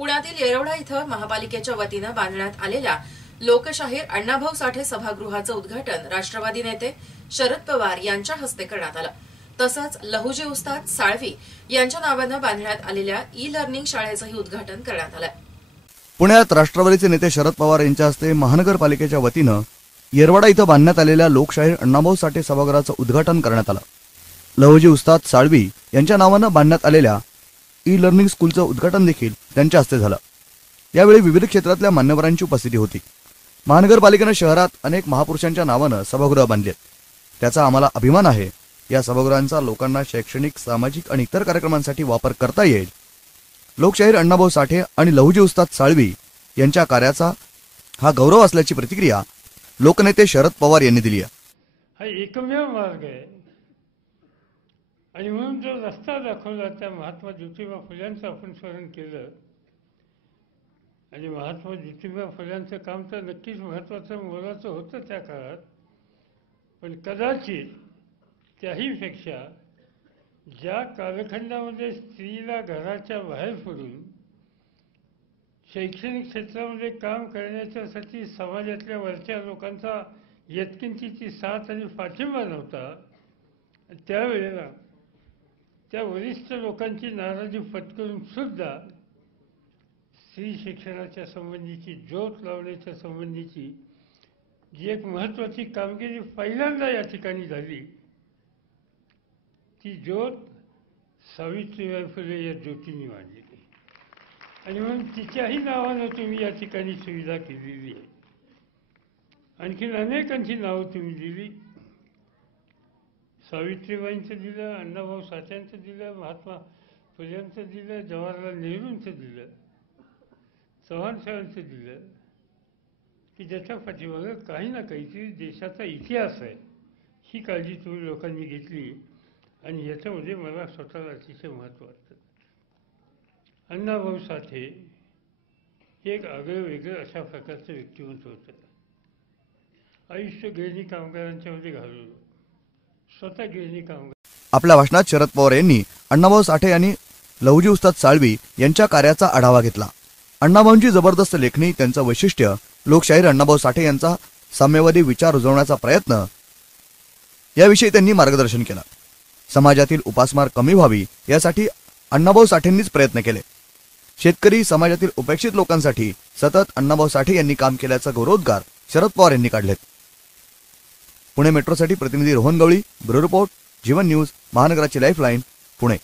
पुण्यातील येरवडा इथं महापालिकेच्या वतीनं बांधण्यात आलेल्या लोकशाहीर अण्णाभाऊ साठे सभागृहाचं उद्घाटन राष्ट्रवादी नेते शरद पवार यांच्या हस्ते करण्यात आलं। तसंच लहुजी उस्ताद साळवी यांच्या नावानं बांधण्यात आलेल्या ई लर्निंग शाळेचंही उद्घाटन करण्यात आलं। पुण्यात राष्ट्रवादीचे नेते शरद पवार यांच्या हस्ते महानगरपालिकेच्या वतीनं येरवडा इथं बांधण्यात आलेल्या लोकशाहीर अण्णाभाऊ साठे सभागृहाचं उद्घाटन करण्यात आलं। लहुजी उस्ताद साळवी यांच्या नावानं बांधण्यात आलेल्या ई लर्निंग स्कूलचं उद्घाटन देखील त्यांच्या हस्ते झालं। यावेळी विविध क्षेत्रातल्या मान्यवरांची उपस्थिती होती। महानगरपालिकेनं शहरात अनेक महापुरुषांच्या नावानं सभागृह बांधलेत, त्याचा आम्हाला अभिमान आहे। या सभागृहांचा लोकांना शैक्षणिक, सामाजिक आणि इतर कार्यक्रमांसाठी वापर करता येईल। लोकशाहीर अण्णाभाऊ साठे आणि लहुजी उस्ताद साळवी यांच्या कार्याचा हा गौरव असल्याची प्रतिक्रिया लोकनेते शरद पवार यांनी दिली आहे। हा एकमेव मार्ग आहे आणि म्हणून जो रस्ता दाखवला त्या महात्मा ज्योतिबा फुल्यांचं आपण स्मरण केलं आणि महात्मा ज्योतिबा फुल्यांचं काम तर नक्कीच महत्त्वाचं मोलाचं होतं त्या काळात, पण कदाचित त्याहीपेक्षा ज्या कालखंडामध्ये स्त्रीला घराच्या बाहेर पडून शैक्षणिक क्षेत्रामध्ये काम करण्याच्यासाठी समाजातल्या वरच्या लोकांचा यत्किंचित साथ आणि पाठिंबा नव्हता, त्यावेळेला त्या वरिष्ठ लोकांची नाराजी पत्करून सुद्धा स्त्री शिक्षणाच्या संबंधीची, ज्योत लावण्याच्या संबंधीची जी एक महत्त्वाची कामगिरी पहिल्यांदा या ठिकाणी झाली, ती ज्योत सावित्रीबाई फुले या ज्योतींनी मांडली आणि म्हणून तिच्याही नावानं तुम्ही या ठिकाणी सुविधा केलेली आहे। आणखीन अनेकांची नावं तुम्ही दिली, सावित्रीबाईंचं दिलं, अण्णाभाऊ साठ्यांचं दिलं, महात्मा फुल्यांचं दिलं, जवाहरलाल नेहरूंचं दिलं, चव्हाण साहेबांचं दिलं, की ज्याच्या पाठीमागे काही ना काहीतरी देशाचा इतिहास आहे, ही काळजी तुम्ही लोकांनी घेतली आणि याच्यामध्ये मला स्वतःला अतिशय महत्त्व वाटतं। अण्णाभाऊ साठे एक आगळं वेगळं अशा प्रकारचं व्यक्तिमत्व होतं। आयुष्य गिरणी कामगारांच्यामध्ये घालवलं, स्वतः गिरणी कामगार। आपल्या भाषणात शरद पवार यांनी अण्णाभाऊ साठे यांनी लहुजी उस्ताद साळवी यांच्या कार्याचा आढावा घेतला। अण्णाभाऊंची जबरदस्त लेखणी, त्यांचं वैशिष्ट्य, लोकशाहीर अण्णाभाऊ साठे यांचा साम्यवादी विचार रुजवण्याचा प्रयत्न याविषयी त्यांनी मार्गदर्शन केलं। समाजातील उपासमार कमी व्हावी यासाठी अण्णाभाऊ साठेंनीच प्रयत्न केले। शेतकरी, समाजातील उपेक्षित लोकांसाठी सतत अण्णाभाऊ साठे यांनी काम केल्याचा गौरवोद्गार शरद पवार यांनी काढलेत। पुणे मेट्रोसाठी प्रतिनिधी रोहन गवळी, ब्युरो रिपोर्ट, जीवन न्यूज, महानगराची लाईफलाईन, पुणे।